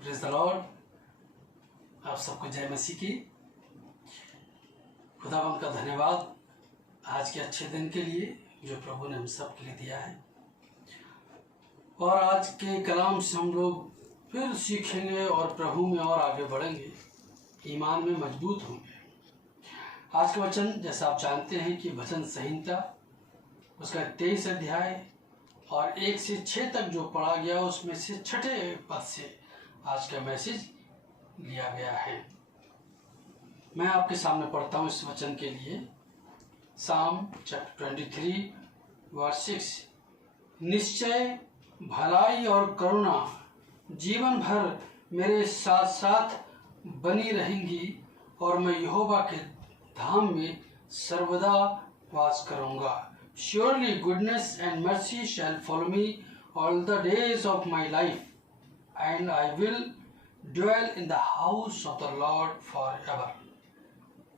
Praise the Lord. आप सबको जय मसीह की। खुदावंद का धन्यवाद आज के अच्छे दिन के लिए जो प्रभु ने हम सब के लिए दिया है। और आज के कलाम से हम लोग फिर सीखेंगे और प्रभु में और आगे बढ़ेंगे, ईमान में मजबूत होंगे। आज का वचन जैसा आप जानते हैं कि भजन संहिता उसका 23 अध्याय और 1 से 6 तक जो पढ़ा गया उसमें से 6ठे पद से आज का मैसेज लिया गया है। मैं आपके सामने पढ़ता हूँ इस वचन के लिए। साम चैप्टर 23 वर्स 6। निश्चय भलाई और करुणा जीवन भर मेरे साथ साथ बनी रहेंगी और मैं यहोवा के धाम में सर्वदा वास करूँगा। Surely goodness and mercy shall follow me all the days of my life, and I will dwell in the house of the Lord forever.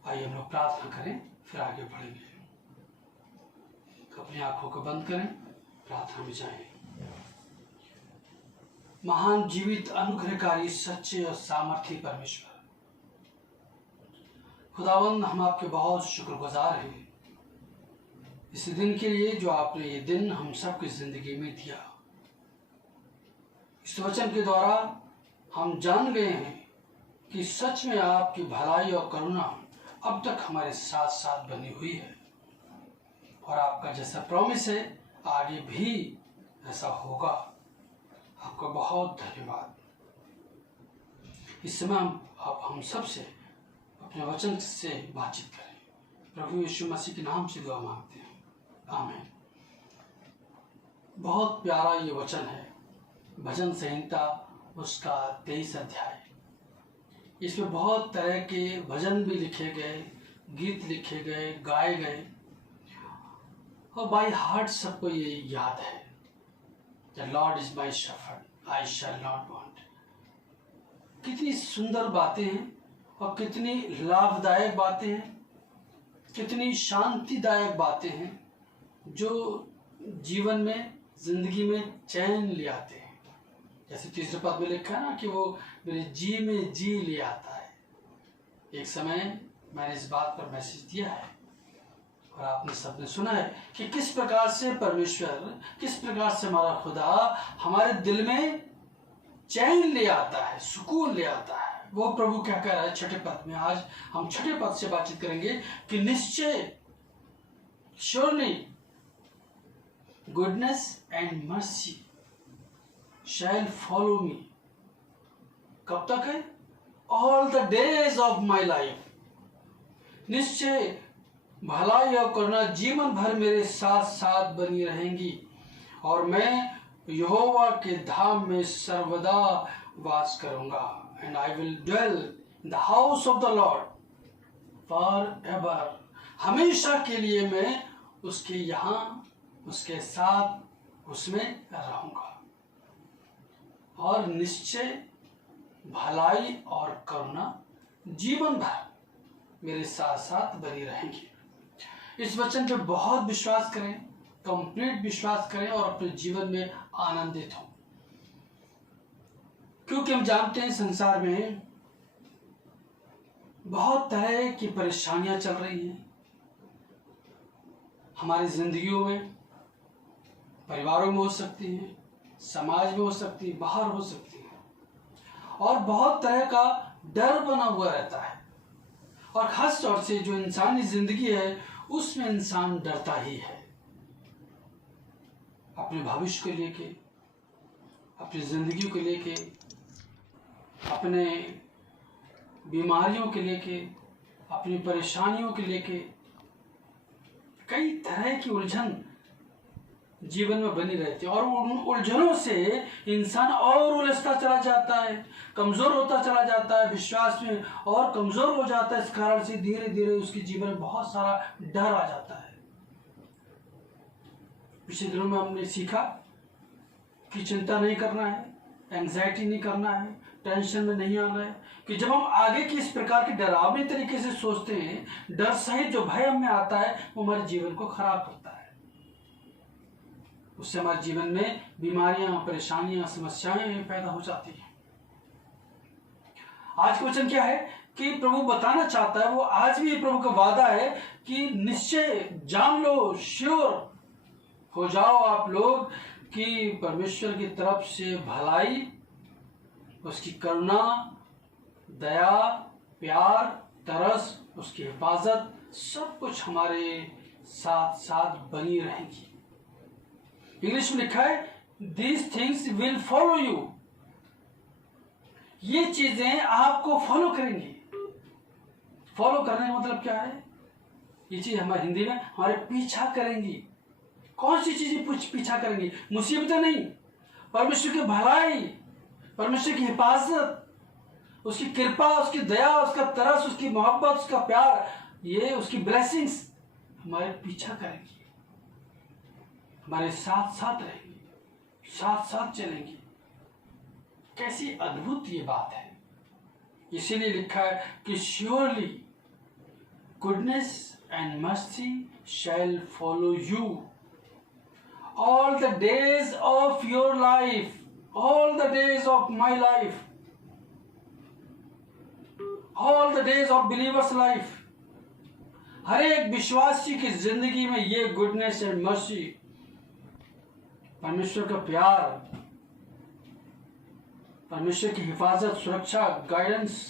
आइए हम लोग प्रार्थना करें, फिर आगे बढ़ेंगे। अपनी आंखों को बंद करें, प्रार्थना में जाएं। महान जीवित अनुग्रहकारी सच्चे और सामर्थी परमेश्वर खुदावंद, हम आपके बहुत शुक्रगुजार हैं इस दिन के लिए जो आपने ये दिन हम सब की जिंदगी में दिया। इस वचन के द्वारा हम जान गए हैं कि सच में आपकी भलाई और करुणा अब तक हमारे साथ साथ बनी हुई है और आपका जैसा प्रॉमिस है आगे भी ऐसा होगा। आपका बहुत धन्यवाद। इस समय आप हम सब से अपने वचन से बातचीत करें। प्रभु यीशु मसीह के नाम से दुआ मांगते हैं, आमीन। बहुत प्यारा ये वचन है, भजन संहिता उसका 23 अध्याय। इसमें बहुत तरह के भजन भी लिखे गए, गीत लिखे गए, गाए गए और बाय हार्ट सबको ये याद है, The Lord is my shepherd, I shall not want। कितनी सुंदर बातें हैं और कितनी लाभदायक बातें हैं, कितनी शांतिदायक बातें हैं जो जीवन में जिंदगी में चैन ले आते हैं। जैसे तीसरे पद में लिखा है ना कि वो मेरे जी में जी ले आता है। एक समय मैंने इस बात पर मैसेज दिया है और आपने सबने सुना है कि किस प्रकार से परमेश्वर, किस प्रकार से हमारा खुदा हमारे दिल में चैन ले आता है, सुकून ले आता है। वो प्रभु क्या कह रहा है 6ठे पद में। आज हम 6ठे पद से बातचीत करेंगे कि निश्चय, surely goodness and mercy shall follow me. कब तक है? All the days of my life. निश्चय भलाई और करुणा जीवन भर मेरे साथ साथ बनी रहेंगी और मैं यहोवा के धाम में सर्वदा वास करूंगा। And I will dwell in the house of the Lord forever. हमेशा के लिए मैं उसके यहाँ, उसके साथ, उसमें रहूंगा। और निश्चय भलाई और करुणा जीवन भर मेरे साथ साथ बनी रहेंगी। इस वचन पे बहुत विश्वास करें, कंप्लीट विश्वास करें और अपने जीवन में आनंदित हों, क्योंकि हम जानते हैं संसार में बहुत तरह की परेशानियां चल रही हैं। हमारी जिंदगियों में, परिवारों में हो सकती हैं, समाज में हो सकती है, बाहर हो सकती है, और बहुत तरह का डर बना हुआ रहता है। और खास तौर से जो इंसानी जिंदगी है उसमें इंसान डरता ही है, अपने भविष्य को लेके, अपनी जिंदगी को लेके, अपने बीमारियों के लेके, अपनी परेशानियों के लेके। कई तरह की उलझन जीवन में बनी रहती है और उन उलझनों से इंसान और उलझता चला जाता है, कमजोर होता चला जाता है, विश्वास में और कमजोर हो जाता है। इस कारण से धीरे धीरे उसके जीवन में बहुत सारा डर आ जाता है। पिछले दिनों में हमने सीखा कि चिंता नहीं करना है, एंग्जाइटी नहीं करना है, टेंशन में नहीं आना है। कि जब हम आगे की इस प्रकार की डरावनी तरीके से सोचते हैं, डर सहित जो भय हमें आता है वो हमारे जीवन को खराब करता है। उससे हमारे जीवन में बीमारियां, परेशानियां, समस्याएं पैदा हो जाती हैं। आज का वचन क्या है कि प्रभु बताना चाहता है, वो आज भी प्रभु का वादा है कि निश्चय जान लो, श्योर हो जाओ आप लोग कि परमेश्वर की तरफ से भलाई, उसकी करुणा, दया, प्यार, तरस, उसकी हिफाजत, सब कुछ हमारे साथ साथ बनी रहेगी। इंग्लिश में लिखा है these things will follow you. ये चीजें आपको फॉलो करेंगी। फॉलो करने का मतलब क्या है? ये चीज हमारे हिंदी में हमारे पीछा करेंगी। कौन सी चीजें पीछा करेंगी? मुसीबतें नहीं, परमेश्वर की भलाई, परमेश्वर की हिफाजत, उसकी कृपा, उसकी दया, उसका तरस, उसकी मोहब्बत, उसका प्यार, ये उसकी ब्लेसिंग्स हमारे पीछा करेंगी, हमारे साथ साथ रहेंगी, साथ साथ चलेंगी। कैसी अद्भुत ये बात है। इसीलिए लिखा है कि surely goodness and mercy shall follow you all the days of your life, all the days of my life, all the days of believers life। हर एक विश्वासी की जिंदगी में ये गुडनेस एंड मर्सी, परमेश्वर का प्यार, परमेश्वर की हिफाजत, सुरक्षा, गाइडेंस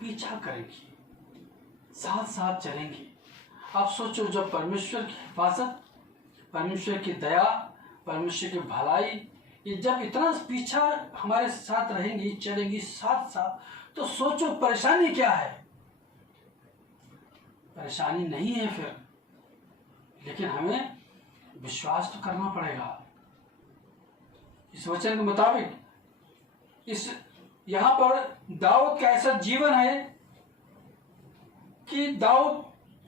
पीछा करेगी, साथ साथ चलेंगी। आप सोचो, जब परमेश्वर की हिफाजत, परमेश्वर की दया, परमेश्वर की भलाई, ये जब इतना पीछा हमारे साथ रहेंगी, चलेंगी साथ साथ, तो सोचो परेशानी क्या है। परेशानी नहीं है फिर, लेकिन हमें विश्वास तो करना पड़ेगा। इस वचन के मुताबिक इस यहां पर दाऊद का ऐसा जीवन है कि दाऊद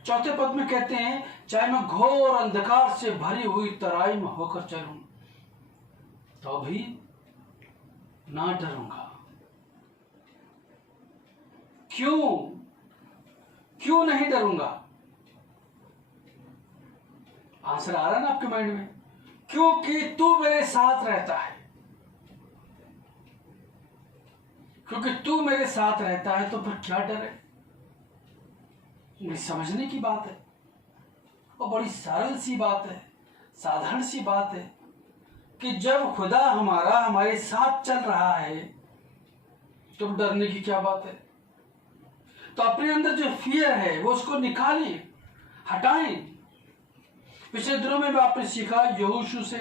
चौथे पद में कहते हैं, चाहे मैं घोर अंधकार से भरी हुई तराई में होकर चलूं तो भी ना डरूंगा। क्यों नहीं डरूंगा? आंसर आ रहा है ना आपके माइंड में? क्योंकि तू मेरे साथ रहता है। क्योंकि तू मेरे साथ रहता है तो फिर क्या डर है? बड़ी समझने की बात है और बड़ी सरल सी बात है, साधारण सी बात है कि जब खुदा हमारे साथ चल रहा है तो डरने की क्या बात है? तो अपने अंदर जो फियर है वो उसको निकालिए, हटाएं। पिछले दिनों में आपने सीखा यहोशू से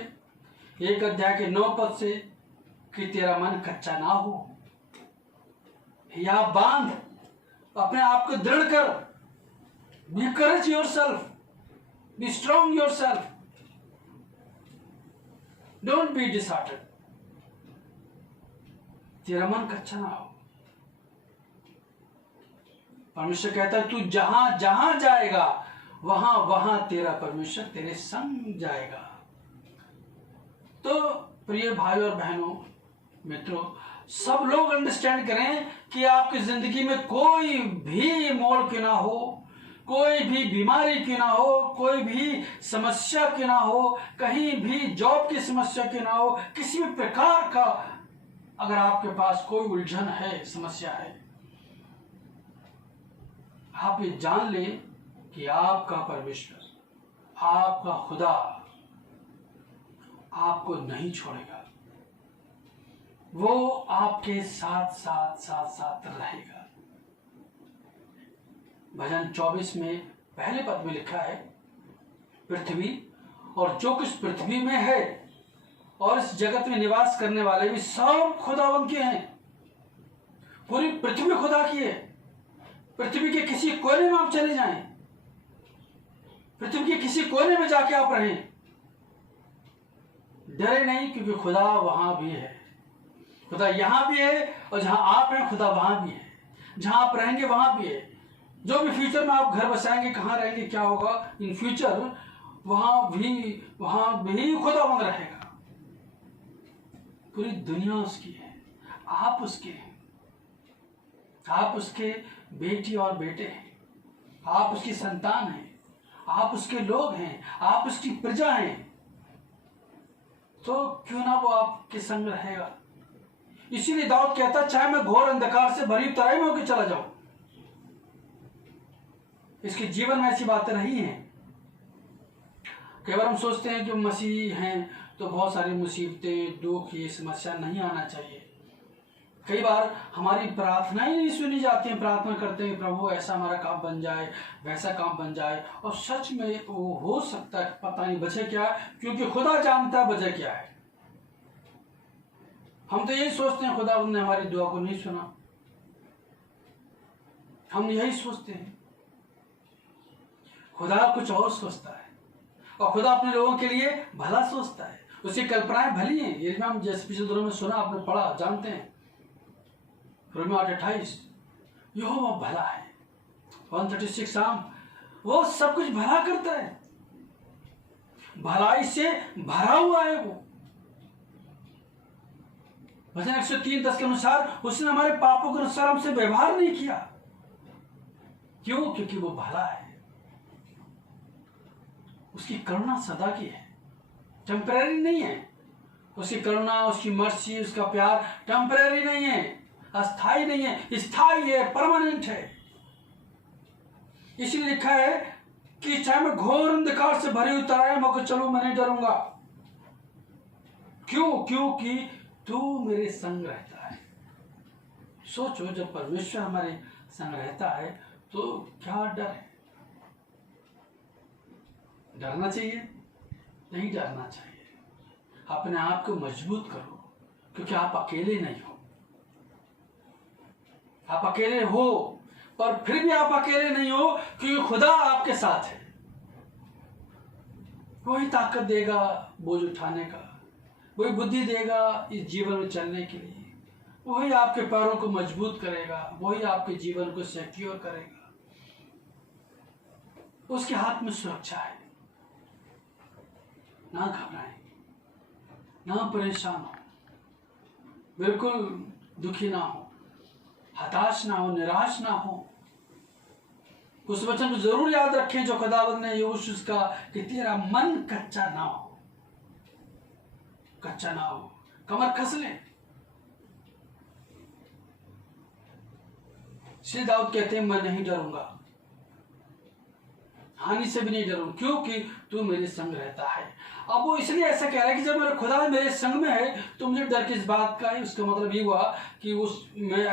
1 अध्याय के 9 पद से कि तेरा मन कच्चा ना हो, या बांध, अपने आप को दृढ़ कर, be courage yourself, be strong yourself, don't be disheartened। तेरा मन कच्चा ना हो। परमेश्वर कहता है तू जहां जहां जाएगा वहां वहां तेरा परमेश्वर तेरे संग जाएगा। तो प्रिय भाई और बहनों, मित्रों, सब लोग अंडरस्टैंड करें कि आपकी जिंदगी में कोई भी मोड़ क्यों ना हो, कोई भी बीमारी क्यों ना हो, कोई भी समस्या क्यों ना हो, कहीं भी जॉब की समस्या क्यों ना हो, किसी भी प्रकार का अगर आपके पास कोई उलझन है, समस्या है, आप ये जान लें कि आपका परमेश्वर, आपका खुदा आपको नहीं छोड़ेगा। वो आपके साथ साथ साथ साथ रहेगा। भजन 24 में पहले पद में लिखा है, पृथ्वी और जो कुछ पृथ्वी में है और इस जगत में निवास करने वाले भी सब खुदावन के हैं। पूरी पृथ्वी खुदा की है। पृथ्वी के किसी कोने में आप चले जाएं, पृथ्वी के किसी कोने में जाके आप रहें, डरे नहीं, क्योंकि खुदा वहां भी है। खुदा यहां भी है और जहां आप हैं खुदा वहां भी है। जहां आप रहेंगे वहां भी है। जो भी फ्यूचर में आप घर बसाएंगे, कहाँ रहेंगे, क्या होगा इन फ्यूचर, वहां भी खुदावंद रहेगा। पूरी दुनिया उसकी है, आप उसके हैं, आप उसके बेटी और बेटे हैं, आप उसकी संतान हैं, आप उसके लोग हैं, आप उसकी प्रजा हैं। तो क्यों ना वो आपके संग रहेगा। इसीलिए दाऊद कहता है चाहे मैं घोर अंधकार से भरी तराई में होकर चला जाऊं। इसके जीवन में ऐसी बातें नहीं हैं। कई बार हम सोचते हैं कि मसीह हैं तो बहुत सारी मुसीबतें, दुख, ये समस्या नहीं आना चाहिए। कई बार हमारी प्रार्थनाएं नहीं सुनी जाती हैं। प्रार्थना करते हैं प्रभु ऐसा हमारा काम बन जाए, वैसा काम बन जाए, और सच में वो हो सकता है, पता नहीं वजह क्या है, क्योंकि खुदा जानता है वजह क्या है। हम तो यही सोचते हैं खुदा ने हमारी दुआ को नहीं सुना, हम यही सोचते हैं। खुदा कुछ और सोचता है, और खुदा अपने लोगों के लिए भला सोचता है। उसकी कल्पनाएं भली हैं। ये हम जैसे पिछले दिनों में सुना, आपने पढ़ा, जानते हैं रोमियो 8:28, यहोवा भला है। 136 साम, वो सब कुछ भला करता है, भलाई से भरा हुआ है वो। वचन 103:10 के अनुसार उसने हमारे पापों के अनुसार हमसे व्यवहार नहीं किया। क्यों? क्योंकि वो भला है। उसकी करुणा सदा की है, टेम्परेरी नहीं है। उसकी करुणा, उसकी मर्सी, उसका प्यार टेम्परेरी नहीं है, अस्थाई नहीं है, स्थायी है, परमानेंट है। इसलिए लिखा है कि चाहे मैं घोर अंधकार से भरी हुई तराई में होकर चलूं, मैं नहीं डरूंगा। क्यों? क्योंकि तू मेरे संग रहता है। सोचो, जब परमेश्वर हमारे संग रहता है तो क्या डर है? डरना चाहिए? नहीं डरना चाहिए। अपने आप को मजबूत करो, क्योंकि आप अकेले नहीं हो। आप अकेले हो, पर फिर भी आप अकेले नहीं हो, क्योंकि खुदा आपके साथ है। वही ताकत देगा बोझ उठाने का, वही बुद्धि देगा इस जीवन में चलने के लिए, वही आपके पैरों को मजबूत करेगा, वही आपके जीवन को सिक्योर करेगा। उसके हाथ में सुरक्षा है। ना घबराएं, ना परेशान हो, बिल्कुल दुखी ना हो, हताश ना हो, निराश ना हो। उस वचन को जरूर याद रखें जो खुदावंद ने यूसुफ का, कि तेरा मन कच्चा ना हो, कच्चा ना हो। कमर कस ले। श्री दाऊद कहते हैं मैं नहीं डरूंगा, हानि से भी नहीं डरूंगा, क्योंकि तू मेरे संग रहता है। अब वो इसलिए ऐसा कह रहा है कि जब मेरा खुदा मेरे संग में है तो मुझे डर किस बात का है। उसका मतलब ये हुआ कि मैं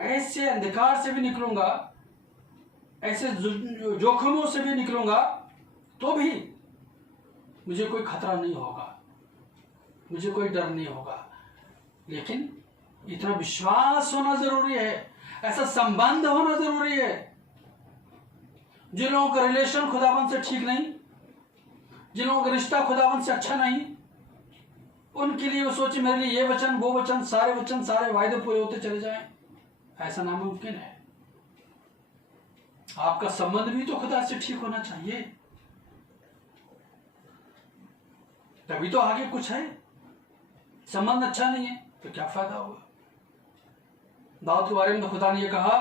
ऐसे अंधकार से भी निकलूंगा, ऐसे जोखिमों से भी निकलूंगा, तो भी मुझे कोई खतरा नहीं होगा, मुझे कोई डर नहीं होगा। लेकिन इतना विश्वास होना जरूरी है, ऐसा संबंध होना जरूरी है। जिन लोगों का रिलेशन खुदावन से ठीक नहीं, जिन लोगों का रिश्ता खुदावन से अच्छा नहीं, उनके लिए वो सोचे मेरे लिए ये वचन, वो वचन, सारे वायदे पूरे होते चले जाएं, ऐसा नामुमकिन है। आपका संबंध भी तो खुदा से ठीक होना चाहिए, तभी तो आगे कुछ है। संबंध अच्छा नहीं है तो क्या फायदा होगा। दाऊद के बारे में तो खुदा ने यह कहा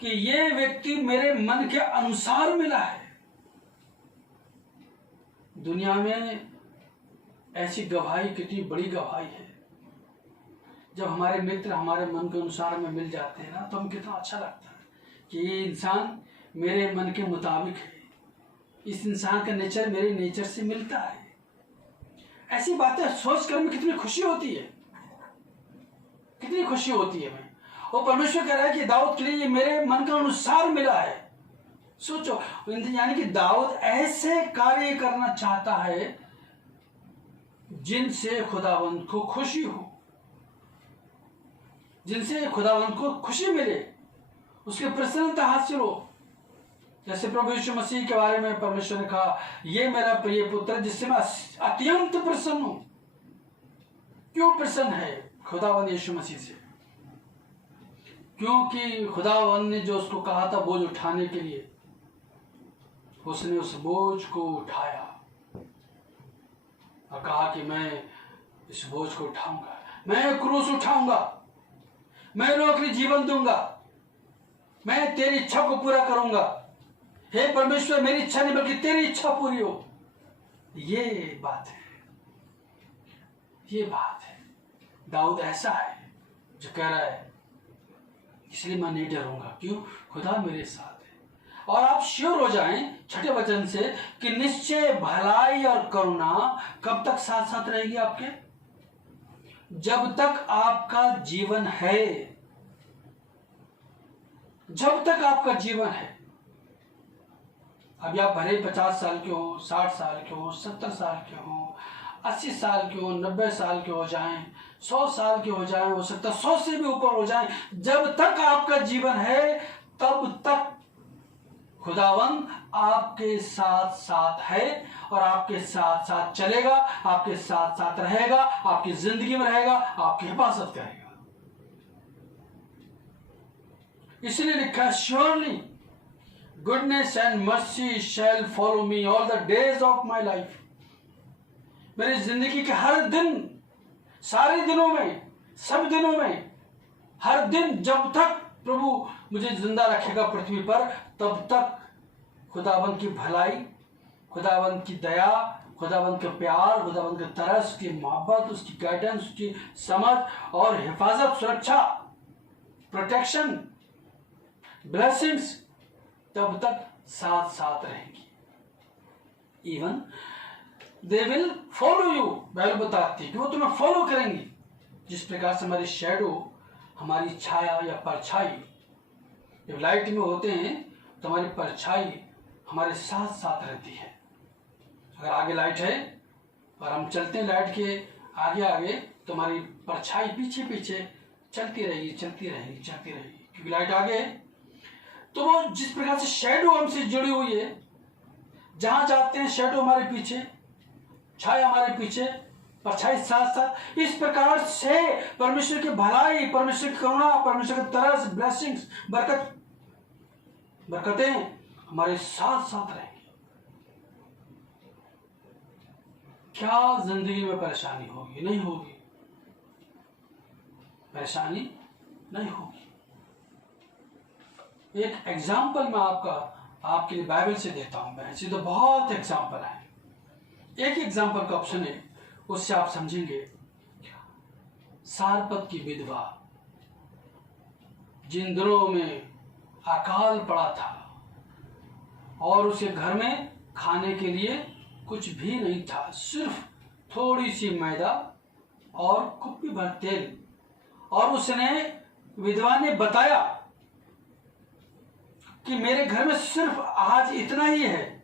कि ये व्यक्ति मेरे मन के अनुसार मिला है। दुनिया में ऐसी गवाही कितनी बड़ी गवाही है। जब हमारे मित्र हमारे मन के अनुसार में मिल जाते हैं ना, तो हमें कितना अच्छा लगता है कि ये इंसान मेरे मन के मुताबिक है, इस इंसान का नेचर मेरे नेचर से मिलता है। ऐसी बातें सोचकर में कितनी खुशी होती है, कितनी खुशी होती है। और परमेश्वर कह रहा है कि दाऊद के लिए ये मेरे मन के अनुसार मिला है। सोचो, यानी कि दाऊद ऐसे कार्य करना चाहता है जिनसे खुदावंत को खुशी हो, जिनसे खुदावंत को खुशी मिले, उसकी प्रसन्नता हासिल हो। जैसे प्रभु यीशु मसीह के बारे में परमेश्वर ने कहा, ये मेरा प्रिय पुत्र जिससे मैं अत्यंत प्रसन्न हूं। क्यों प्रसन्न है खुदावंत यीशु मसीह से? क्योंकि खुदावंत ने जो उसको कहा था बोझ उठाने के लिए, उसने उस बोझ को उठाया और कहा कि मैं इस बोझ को उठाऊंगा, मैं क्रूस उठाऊंगा, मैं लोगों के लिए जीवन दूंगा, मैं तेरी इच्छा को पूरा करूंगा। हे परमेश्वर, मेरी इच्छा नहीं बल्कि तेरी इच्छा पूरी हो। ये बात है, ये बात है। दाऊद ऐसा है जो कह रहा है इसलिए मैं नहीं डरूंगा, क्यों? खुदा मेरे साथ है। और आप श्योर हो जाएं 6 वचन से कि निश्चय भलाई और करुणा कब तक साथ साथ रहेगी आपके? जब तक आपका जीवन है, जब तक आपका जीवन है। अभी आप भले 50 साल के हो, 60 साल के हो, 70 साल के हो, 80 साल के हो, 90 साल के हो जाएं, 100 साल के हो जाएं, हो सकता 100 से भी ऊपर हो जाएं, जब तक आपका जीवन है तब तक खुदावंद आपके साथ साथ है और आपके साथ साथ चलेगा, आपके साथ साथ रहेगा, आपकी जिंदगी में रहेगा, आपकी हिफाजत करेगा। इसलिए लिखा, surely goodness and mercy shall follow me all the days of my life. मेरी जिंदगी के हर दिन, सारे दिनों में, सब दिनों में, हर दिन जब तक प्रभु मुझे जिंदा रखेगा पृथ्वी पर, तब तक खुदाबंद की भलाई, खुदाबंद की दया, खुदाबंद का प्यार, खुदाबंद का तरस, उसकी मोहब्बत, उसकी गाइडेंस, उसकी समझ और हिफाजत, सुरक्षा, प्रोटेक्शन, ब्लेसिंग्स तब तक साथ साथ रहेंगी। Even they will follow you. Bible बताती है कि वो तुम्हें फॉलो करेंगी। जिस प्रकार से हमारी शैडो, हमारी छाया या परछाई जब लाइट में होते हैं तो हमारी परछाई हमारे साथ साथ रहती है। अगर आगे लाइट है और हम चलते हैं लाइट के आगे आगे, तो हमारी परछाई पीछे पीछे चलती रहेगी, चलती रहेगी, चलती रहेगी, क्योंकि लाइट आगे है। तो वो जिस प्रकार से शैडो हमसे जुड़ी हुई है, जहां जाते हैं शैडो हमारे पीछे, छाया हमारे पीछे, परछाई साथ साथ, इस प्रकार से परमेश्वर की भलाई, परमेश्वर की करुणा, परमेश्वर का तरस, ब्लेसिंग्स, बरकतें हमारे साथ साथ रहेंगी। क्या जिंदगी में परेशानी होगी? नहीं होगी, परेशानी नहीं होगी। एक एग्जाम्पल मैं आपके लिए बाइबल से देता हूं। ऐसे तो बहुत एग्जाम्पल है, एक एग्जाम्पल का ऑप्शन है, उससे आप समझेंगे। सारपत की विधवा, जिन दिनों में अकाल पड़ा था और उसके घर में खाने के लिए कुछ भी नहीं था, सिर्फ थोड़ी सी मैदा और कुप्पी भर तेल, और उसने, विधवा ने बताया कि मेरे घर में सिर्फ आज इतना ही है।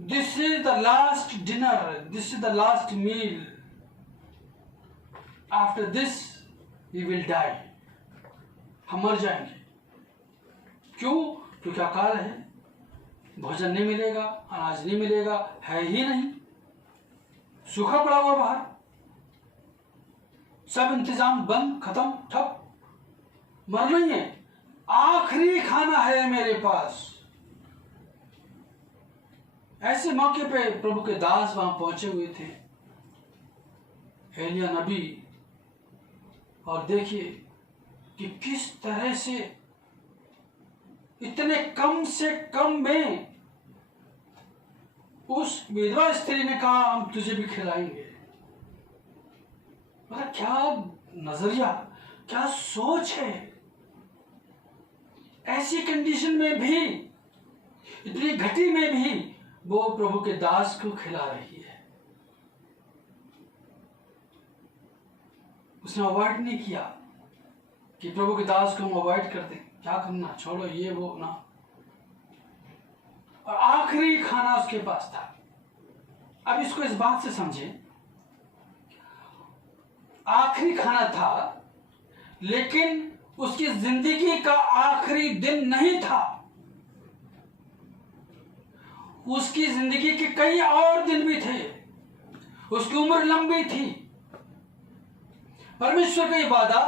This is the last dinner, this is the last meal, after this we will die. हम मर जाएंगे। क्यों? क्योंकि अकाल है, भोजन नहीं मिलेगा, अनाज नहीं मिलेगा, है ही नहीं, सूखा पड़ा हुआ बाहर, सब इंतजाम बंद, खत्म, ठप, मरना ही है, आखिरी खाना है मेरे पास। ऐसे मौके पे प्रभु के दास वहां पहुंचे हुए थे, एलिया नबी, और देखिए कि किस तरह से इतने कम से कम में उस विधवा स्त्री ने कहा, हम तुझे भी खिलाएंगे। मतलब क्या नजरिया, क्या सोच है। ऐसी कंडीशन में भी, इतनी घटी में भी वो प्रभु के दास को खिला रही है। उसने अवॉइड नहीं किया कि प्रभु के दास को हम अवॉइड कर दें, क्या करना, छोड़ो ये वो ना। और आखिरी खाना उसके पास था। अब इसको इस बात से समझें, आखिरी खाना था, लेकिन उसकी जिंदगी का आखिरी दिन नहीं था। उसकी जिंदगी के कई और दिन भी थे, उसकी उम्र लंबी थी। परमेश्वर का ये वादा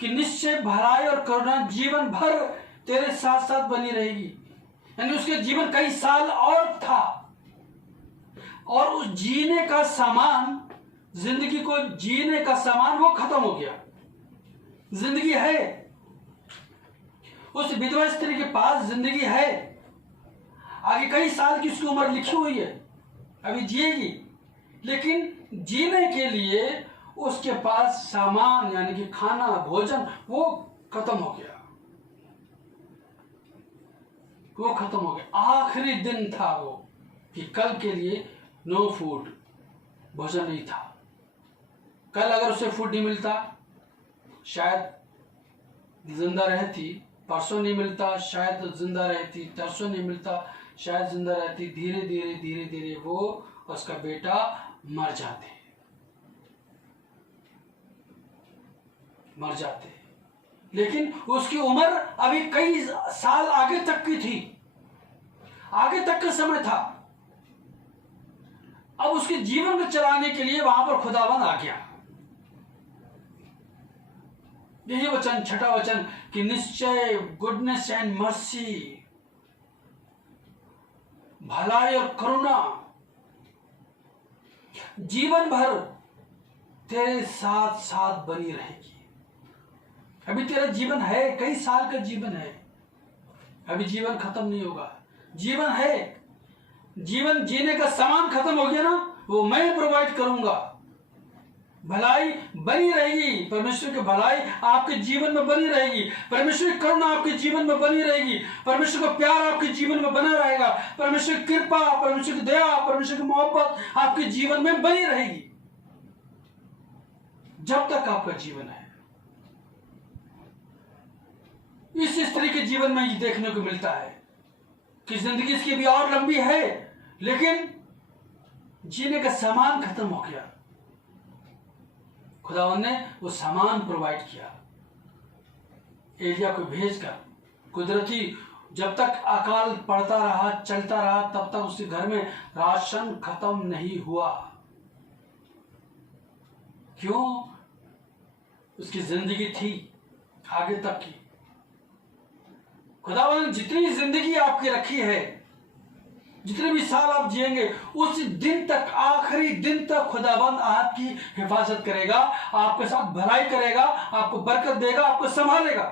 कि निश्चय भलाई और करुणा जीवन भर तेरे साथ साथ बनी रहेगी, यानी उसके जीवन कई साल और था, और उस जीने का सामान, जिंदगी को जीने का सामान वो खत्म हो गया। जिंदगी है, उस विधवा स्त्री के पास जिंदगी है, आगे कई साल की उसकी उम्र लिखी हुई है, अभी जिएगी, लेकिन जीने के लिए उसके पास सामान यानी कि खाना भोजन वो खत्म हो गया, वो खत्म हो गया। आखिरी दिन था वो कि कल के लिए नो फूड, भोजन नहीं था। कल अगर उसे फूड नहीं मिलता शायद जिंदा रहती, परसों नहीं मिलता शायद जिंदा रहती, तरसों नहीं मिलता शायद जिंदा रहती। धीरे धीरे धीरे धीरे वो और उसका बेटा मर जाते, मर जाते। लेकिन उसकी उम्र अभी कई साल आगे तक की थी, आगे तक का समय था। अब उसके जीवन को चलाने के लिए वहां पर खुदावन आ गया। यही वचन, छठा वचन कि निश्चय गुडनेस एंड मर्सी, भलाई और करुणा जीवन भर तेरे साथ साथ बनी रहेगी। अभी तेरा जीवन है, कई साल का जीवन है, अभी जीवन खत्म नहीं होगा। जीवन है, जीवन जीने का सामान खत्म हो गया ना, वो मैं प्रोवाइड करूंगा। भलाई बनी रहेगी, परमेश्वर की भलाई आपके जीवन में बनी रहेगी, परमेश्वर की करुणा आपके जीवन में बनी रहेगी, परमेश्वर का प्यार आपके जीवन में बना रहेगा, परमेश्वर की कृपा, परमेश्वर की दया, परमेश्वर की मोहब्बत आपके जीवन में बनी रहेगी जब तक आपका जीवन है। इस स्त्री के जीवन में ये देखने को मिलता है कि जिंदगी इसकी भी और लंबी है, लेकिन जीने का सामान खत्म हो गया। खुदावन ने वो सामान प्रोवाइड किया एलिया को भेजकर। कुदरती जब तक अकाल पड़ता रहा, चलता रहा, तब तक उसके घर में राशन खत्म नहीं हुआ। क्यों? उसकी जिंदगी थी आगे तक की। खुदावन ने जितनी जिंदगी आपकी रखी है, जितने भी साल आप जिएंगे, उस दिन तक, आखिरी दिन तक खुदाबंद आपकी हिफाजत करेगा, आपके साथ भलाई करेगा, आपको बरकत देगा, आपको संभालेगा।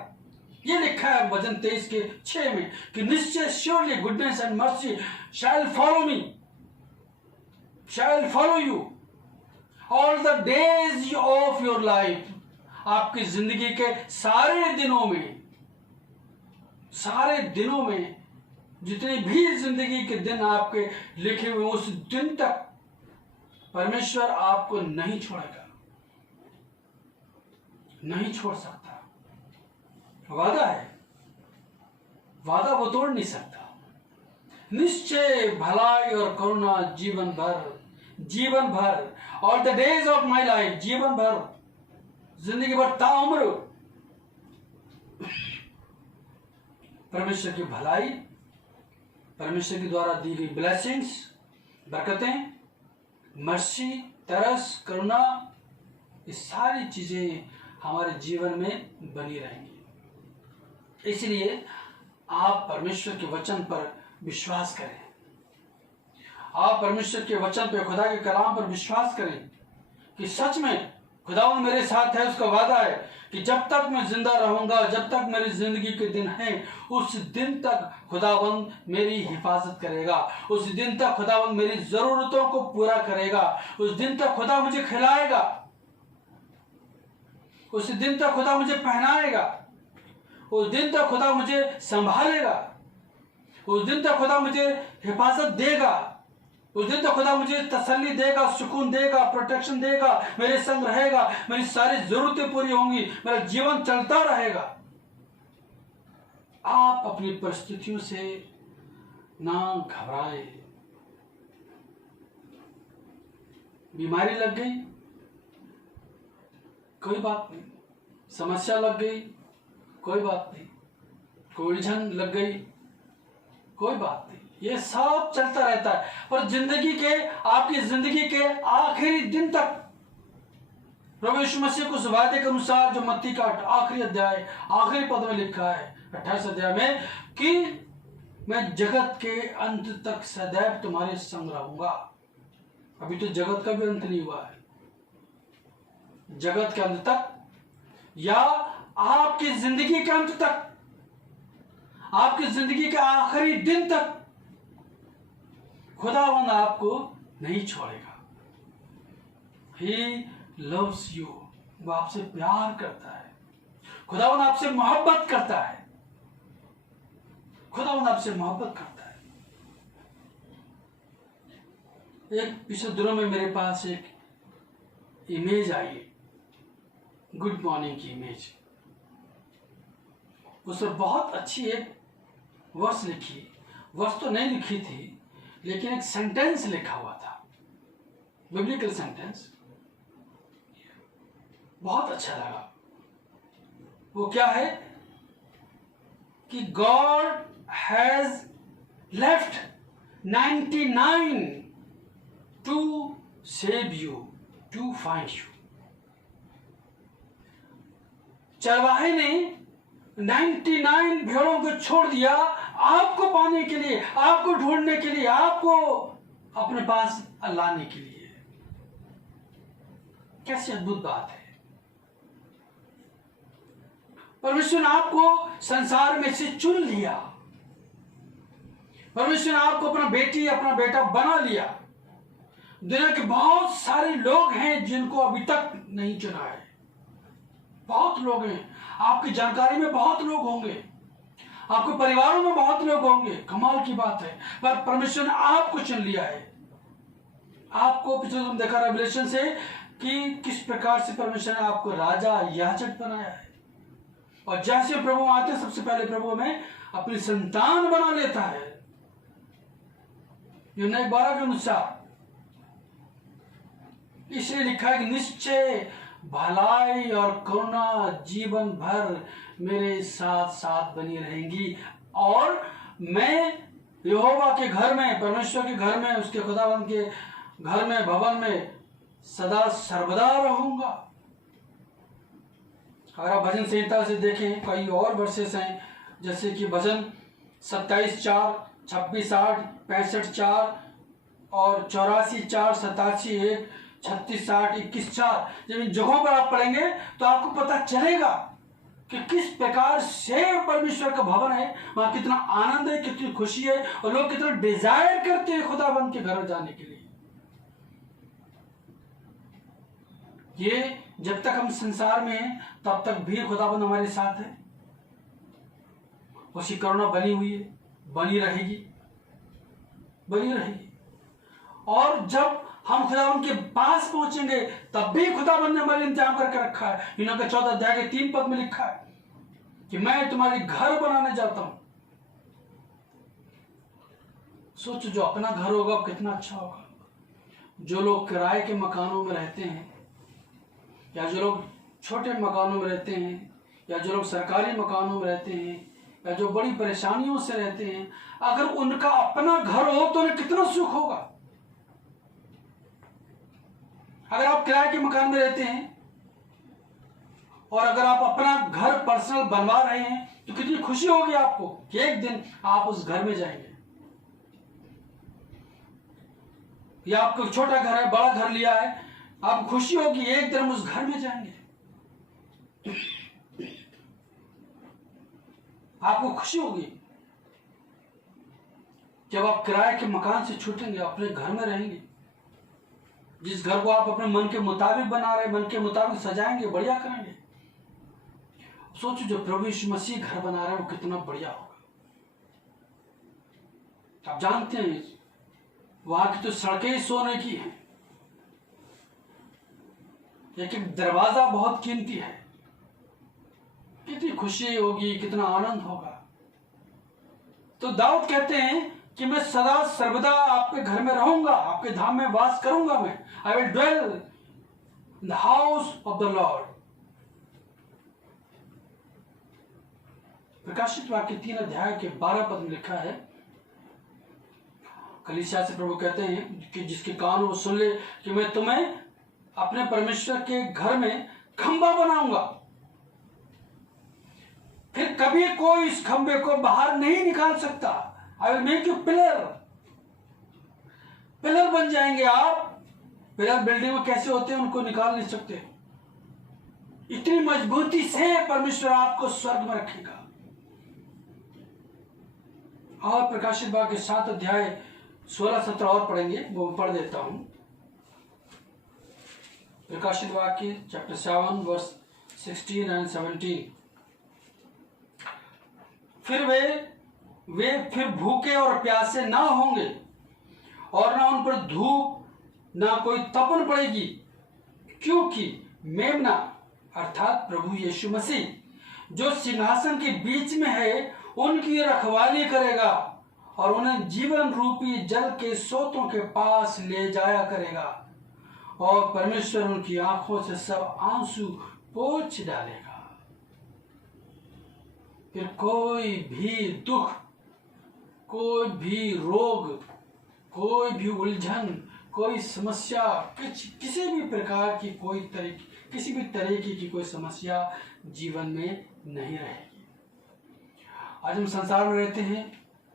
ये लिखा है वचन 23 के 6 में कि निश्चय surely goodness and mercy shall follow me, shall follow you all the days of your life. आपकी जिंदगी के सारे दिनों में, सारे दिनों में, जितने भी जिंदगी के दिन आपके लिखे हुए, उस दिन तक परमेश्वर आपको नहीं छोड़ेगा, नहीं छोड़ सकता। वादा है, वादा वो तोड़ नहीं सकता। निश्चय भलाई और करुणा जीवन भर, जीवन भर, और the days of my life, जीवन भर, जिंदगी भर, ताउम्र परमेश्वर की भलाई, परमेश्वर के द्वारा दी गई ब्लेसिंग्स, बरकतें, मर्सी, तरस, करुणा, ये सारी चीजें हमारे जीवन में बनी रहेंगी। इसलिए आप परमेश्वर के वचन पर विश्वास करें, आप परमेश्वर के वचन पे, खुदा के कलाम पर विश्वास करें कि सच में खुदावन मेरे साथ है। उसका वादा है कि जब तक मैं जिंदा रहूंगा, जब तक मेरी जिंदगी के दिन हैं, उस दिन तक खुदावंद मेरी हिफाजत करेगा, उस दिन तक खुदावंद मेरी जरूरतों को पूरा करेगा, उस दिन तक खुदा मुझे खिलाएगा, उस दिन तक खुदा मुझे पहनाएगा, उस दिन तक खुदा मुझे संभालेगा, उस दिन तक खुदा मुझे हिफाजत देगा, उस दिन तक खुदा मुझे तसल्ली देगा, सुकून देगा, प्रोटेक्शन देगा, मेरे संग रहेगा, मेरी सारी जरूरतें पूरी होंगी, मेरा जीवन चलता रहेगा। आप अपनी परिस्थितियों से ना घबराए। बीमारी लग गई, कोई बात नहीं, समस्या लग गई, कोई बात नहीं, कोई उलझन लग गई, कोई बात नहीं, ये सब चलता रहता है। पर जिंदगी के, आपकी जिंदगी के आखिरी दिन तक प्रभु यीशु मसीह को उस वादे के अनुसार जो मत्ती का आखिरी अध्याय, आखिरी पद में लिखा है 28 अध्याय में कि मैं जगत के अंत तक सदैव तुम्हारे संग रहूंगा। अभी तो जगत का भी अंत नहीं हुआ है, जगत के अंत तक या आपकी जिंदगी के अंत तक, आपकी जिंदगी के आखिरी दिन तक खुदावंद आपको नहीं छोड़ेगा। He loves you, वो आपसे प्यार करता है। खुदावन आपसे मोहब्बत करता है। खुदावन आपसे मोहब्बत करता है। एक पिछले दिनों में मेरे पास एक इमेज आई, गुड मॉर्निंग की इमेज। उसमें बहुत अच्छी एक वर्स लिखी, वर्स तो नहीं लिखी थी लेकिन एक सेंटेंस लिखा हुआ था, बिब्लिकल सेंटेंस, बहुत अच्छा लगा। वो क्या है कि God has left 99 to save you, to find you. चरवाहे ने 99 भेड़ों को छोड़ दिया आपको पाने के लिए, आपको ढूंढने के लिए, आपको अपने पास लाने के लिए। कैसी अद्भुत बात है। परमेश्वर ने आपको संसार में से चुन लिया। परमेश्वर ने आपको अपना बेटी, अपना बेटा बना लिया। दुनिया के बहुत सारे लोग हैं जिनको अभी तक नहीं चुना है। बहुत लोग हैं, आपकी जानकारी में बहुत लोग होंगे, आपके परिवारों में बहुत लोग होंगे। कमाल की बात है, पर परमेश्वर ने आपको चुन लिया है। आपको पिछले तुम देखा रेवलेशन से कि किस प्रकार से परमेश्वर ने आपको राजा, याजक बनाया है। और जैसे प्रभु आते हैं, सबसे पहले प्रभु में अपनी संतान बना लेता है। यूहन्ना 12 के अनुसार इसलिए लिखा है कि निश्चय भलाई और करुणा जीवन भर मेरे साथ साथ बनी रहेंगी और मैं यहोवा के घर में, परमेश्वर के घर में, उसके खुदावंद के घर में, भवन में सदा सर्वदा रहूंगा। अगर आप भजन संहिता से देखें, कई और वर्सेस हैं, जैसे कि भजन 27:4, 26:8, 65:4 और 84:4, 87:1, 36:8, 21:4। जब इन जगहों पर आप पढ़ेंगे तो आपको पता चलेगा कि किस प्रकार से परमेश्वर का भवन है, वहां कितना आनंद है, कितनी खुशी है और लोग कितना डिजायर करते हैं खुदाबंद के घर जाने के लिए। ये जब तक हम संसार में हैं तब तक भी खुदाबंद हमारे साथ है। उसकी करुणा बनी हुई है, बनी रहेगी, बनी रहेगी। और जब हम खुदाबंद के पास पहुंचेंगे तब भी खुदाबंद ने हमारे इंतजाम करके रखा है। यूहन्ना के 14 अध्याय के 3 पद में लिखा है कि मैं तुम्हारे घर बनाने जाता हूं। सोचो, जो अपना घर होगा कितना अच्छा होगा। जो लोग किराए के मकानों में रहते हैं, या जो लोग छोटे मकानों में रहते हैं, या जो लोग सरकारी मकानों में रहते हैं, या जो बड़ी परेशानियों से रहते हैं, अगर उनका अपना घर हो तो उन्हें कितना सुख होगा। अगर आप किराए के मकान में रहते हैं और अगर आप अपना घर पर्सनल बनवा रहे हैं तो कितनी खुशी होगी आपको कि एक दिन आप उस घर में जाएंगे। या आपको छोटा घर है, बड़ा घर लिया है, आपको खुशी होगी एक दिन हम उस घर में जाएंगे। आपको खुशी होगी जब आप किराए के मकान से छूटेंगे, अपने घर में रहेंगे। जिस घर को आप अपने मन के मुताबिक बना रहे, मन के मुताबिक सजाएंगे, बढ़िया करेंगे। सोचो, जो प्रभु यीशु मसीह घर बना रहे हैं वो कितना बढ़िया होगा। आप जानते हैं वहां की तो सड़कें सोने की हैं, एक एक दरवाजा बहुत कीमती है। कितनी खुशी होगी, कितना आनंद होगा। तो दाऊद कहते हैं कि मैं सदा सर्वदा आपके घर में रहूंगा, आपके धाम में वास करूंगा। मैं I will dwell in the house of the Lord. प्रकाशित वाक्य 3 अध्याय के 12 पद में लिखा है, कलीसिया से प्रभु कहते हैं कि जिसके कान वो सुन ले कि मैं तुम्हें अपने परमेश्वर के घर में खंबा बनाऊंगा, फिर कभी कोई इस खंबे को बाहर नहीं निकाल सकता। I will make you pillar, pillar बन जाएंगे आप। पिलर बिल्डिंग में कैसे होते हैं उनको निकाल नहीं सकते। इतनी मजबूती से परमेश्वर आपको स्वर्ग में रखेगा। और प्रकाशित वाक्य 7 अध्याय 16-17 और पढ़ेंगे, वो पढ़ देता हूं। प्रकाशित वाक्य चैप्टर 7 वर्स 16 एंड 17। फिर वे फिर भूखे और प्यासे ना होंगे और ना उन पर धूप ना कोई तपन पड़ेगी, क्योंकि मेमना अर्थात प्रभु यीशु मसीह जो सिंहासन के बीच में है उनकी रखवाली करेगा और उन्हें जीवन रूपी जल के सोतों के पास ले जाया करेगा, और परमेश्वर उनकी आंखों से सब आंसू पोंछ डालेगा। फिर कोई भी दुख, कोई भी रोग, कोई भी उलझन, कोई समस्या, किसी भी प्रकार की किसी भी तरीके की कोई समस्या जीवन में नहीं रहेगी। आज हम संसार में रहते हैं,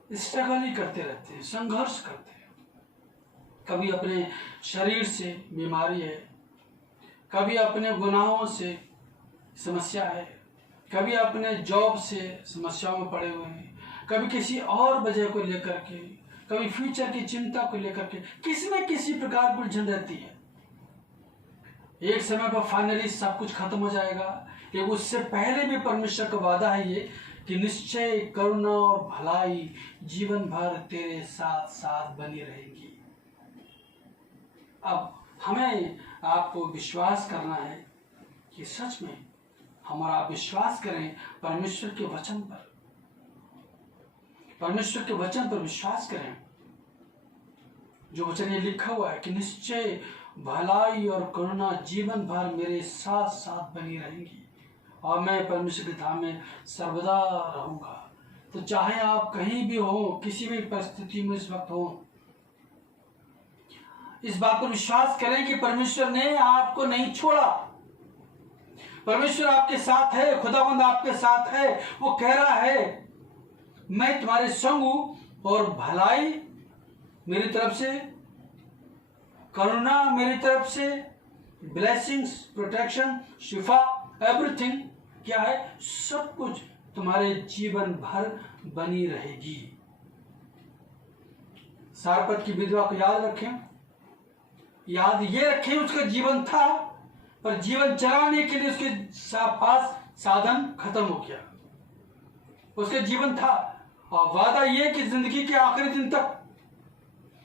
स्ट्रगल ही करते रहते हैं, संघर्ष करते हैं। कभी अपने शरीर से बीमारी है, कभी अपने गुनाहों से समस्या है, कभी अपने जॉब से समस्याओं में पड़े हुए हैं, कभी किसी और वजह को लेकर के, कभी फ्यूचर की चिंता को लेकर के किसी न किसी प्रकार की उलझन रहती है। एक समय पर फाइनली सब कुछ खत्म हो जाएगा, लेकिन उससे पहले भी परमेश्वर का वादा है ये कि निश्चय करुणा और भलाई जीवन भर तेरे साथ साथ बनी रहेगी। अब हमें आपको विश्वास करना है कि सच में हमारा विश्वास करें परमेश्वर के वचन पर, परमेश्वर के वचन पर विश्वास करें। जो वचन ये लिखा हुआ है कि निश्चय भलाई और करुणा जीवन भर मेरे साथ साथ बनी रहेंगी और मैं परमेश्वर के धाम में सर्वदा रहूंगा। तो चाहे आप कहीं भी हो, किसी भी परिस्थिति में इस वक्त हो, इस बात पर विश्वास करें कि परमेश्वर ने आपको नहीं छोड़ा। परमेश्वर आपके साथ है, खुदावंद आपके साथ है। वो कह रहा है मैं तुम्हारे संग हूं और भलाई मेरी तरफ से, करुणा मेरी तरफ से, ब्लेसिंग्स, प्रोटेक्शन, शिफा, एवरीथिंग क्या है, सब कुछ तुम्हारे जीवन भर बनी रहेगी। सारपत की विधवा को याद रखें, याद ये रखें उसका जीवन था, पर जीवन चलाने के लिए उसके पास साधन खत्म हो गया। उसका जीवन था और वादा ये कि जिंदगी के आखिरी दिन तक,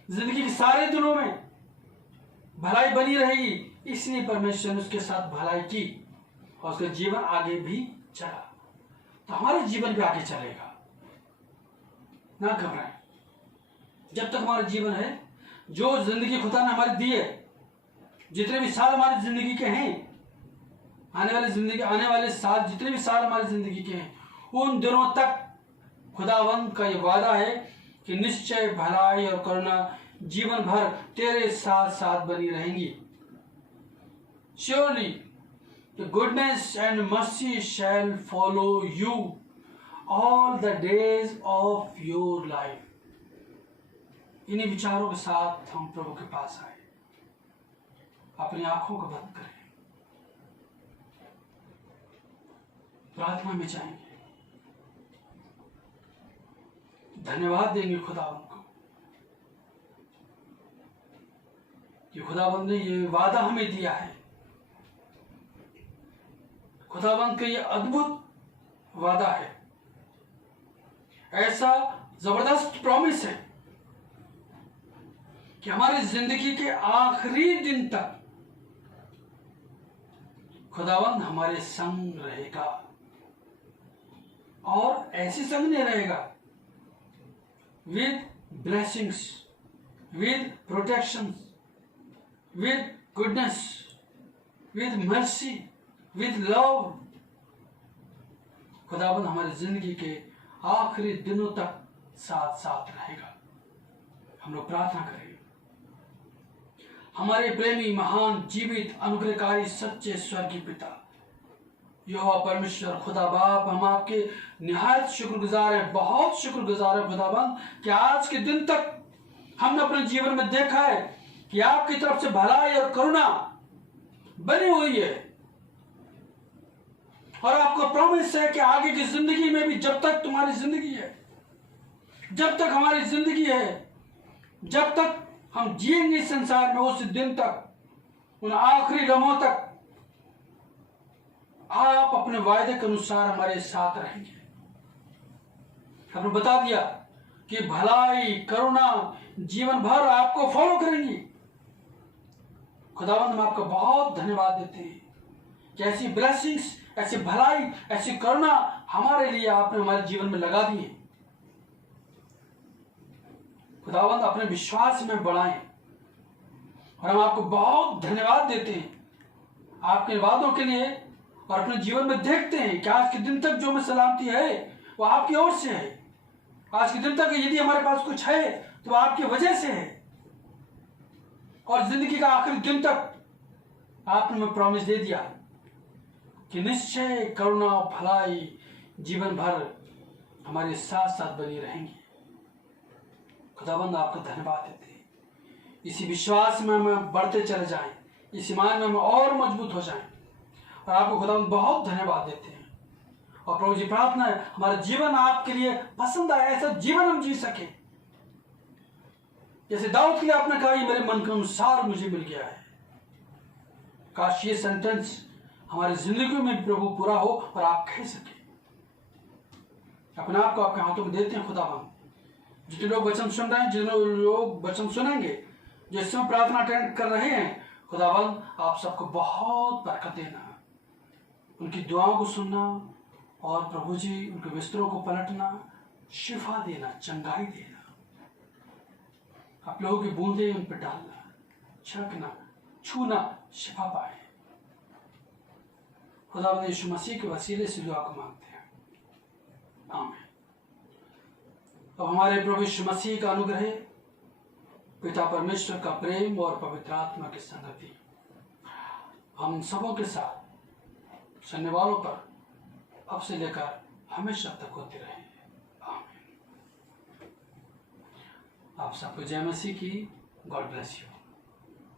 जिंदगी के सारे दिनों में भलाई बनी रहेगी। इसलिए परमेश्वर ने उसके साथ भलाई की और उसका जीवन आगे भी चला। तो हमारा जीवन भी आगे चलेगा, ना घबराएं। जब तक हमारा जीवन है, जो जिंदगी खुदा ने हमारी दी है, जितने भी साल हमारी जिंदगी के हैं, आने वाले साल, जितने भी साल हमारी जिंदगी के हैं, उन दिनों तक खुदावंद का ये वादा है कि निश्चय भलाई और करुणा जीवन भर तेरे साथ साथ बनी रहेंगी। Surely the goodness and mercy shall follow you all the days of your life. इन्हीं विचारों के साथ हम प्रभु के पास आए। अपनी आंखों को बंद करें, प्रार्थना में जाएंगे, धन्यवाद देंगे खुदावंद को कि खुदावंद ने ये वादा हमें दिया है। खुदावंद का ये अद्भुत वादा है, ऐसा जबरदस्त प्रॉमिस है कि हमारी जिंदगी के आखिरी दिन तक खुदावंद हमारे संग रहेगा। और ऐसे संग नहीं रहेगा, with blessings, with protections, with goodness, with mercy, with love। खुदाबंद हमारी जिंदगी के आखिरी दिनों तक साथ साथ रहेगा। हम लोग प्रार्थना करें। हमारे प्रेमी, महान, जीवित, अनुग्रहकारी, सच्चे स्वर्गीय पिता यहोवा परमेश्वर खुदा बाप, हम आपके निहायत शुक्रगुजार हैं, बहुत शुक्रगुजार है खुदाबंद कि आज के दिन तक हमने अपने जीवन में देखा है कि आपकी तरफ से भलाई और करुणा बनी हुई है। और आपका प्रॉमिस है कि आगे की जिंदगी में भी, जब तक तुम्हारी जिंदगी है, जब तक हमारी जिंदगी है, जब तक हम जिएंगे संसार में, उस दिन तक उन आखिरी लम्हों तक आप अपने वायदे के अनुसार हमारे साथ रहेंगे। आपने बता दिया कि भलाई करुणा जीवन भर आपको फॉलो करेंगी। खुदावंद हम आपका बहुत धन्यवाद देते हैं कि ऐसी ब्लेसिंग्स, ऐसी भलाई, ऐसी करुणा हमारे लिए आपने हमारे जीवन में लगा दी है। खुदावंद अपने विश्वास में बढ़ाएं और हम आपको बहुत धन्यवाद देते हैं आपके वादों के लिए, और अपने जीवन में देखते हैं कि आज के दिन तक जो में सलामती है वो आपकी ओर से है। आज के दिन तक यदि हमारे पास कुछ है तो आपकी वजह से है, और जिंदगी का आखिरी दिन तक आपने हमें प्रॉमिस दे दिया कि निश्चय करुणा भलाई जीवन भर हमारे साथ साथ बनी रहेंगी। खुदाबंद आपका धन्यवाद देते हैं। इसी विश्वास में हम बढ़ते चले जाएं, इस ईमान में हम और मजबूत हो जाएं, और आपको खुदाबंद बहुत धन्यवाद देते हैं। और प्रभु जी प्रार्थना है हमारा जीवन आपके लिए पसंद आए, ऐसा जीवन हम जी सके जैसे दाऊद के लिए आपने कहा ये मेरे मन के अनुसार मुझे मिल गया है। काश ये सेंटेंस हमारी जिंदगी में प्रभु पूरा हो और आप कह सके। अपने आप को आपके हाथों में देते हैं खुदाबंद। जितने लोग वचन सुन रहे हैं, जितने लोग वचन सुनेंगे, जो इस समय प्रार्थना अटेंड कर रहे हैं, खुदाबंद आप सबको बहुत बरकत देना, उनकी दुआओं को सुनना, और प्रभु जी उनके बिस्तरों को पलटना, शिफा देना, चंगाई देना, आप लोगों की बूंदे उन पर डालना, छिड़कना, छूना, शिफा पाए। खुदावंद यीशु मसीह के वसीले से दुआ को मांगते हैं, आमीन। अब हमारे प्रभु यीशु मसीह का अनुग्रह, पिता परमेश्वर का प्रेम और पवित्र आत्मा की संगति हम सबों के साथ सुनने वालों पर अब से लेकर हमेशा तक होते रहे, आमीन। आप सबको जय मसीह की। God bless you.